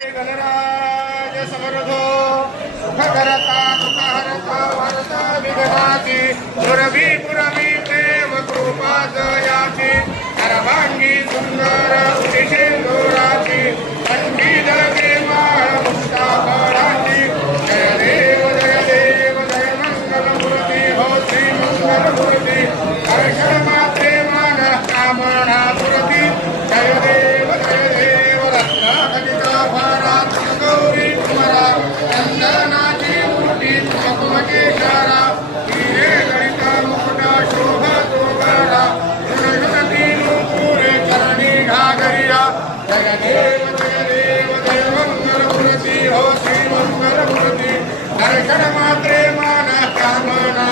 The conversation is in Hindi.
गणराज समर्थो सुखकरता पुरवी प्रेम कृपा दयाची सर्वांगी सुंदर सिंदुराची पंडित प्रेमाळ मुक्ता फळाची जय देव जय देव जय జగదేవ జగదేవ దేవంకర పురతి హో శ్రీవంకర పురతి నరకణ మాత్రే మానా కామనా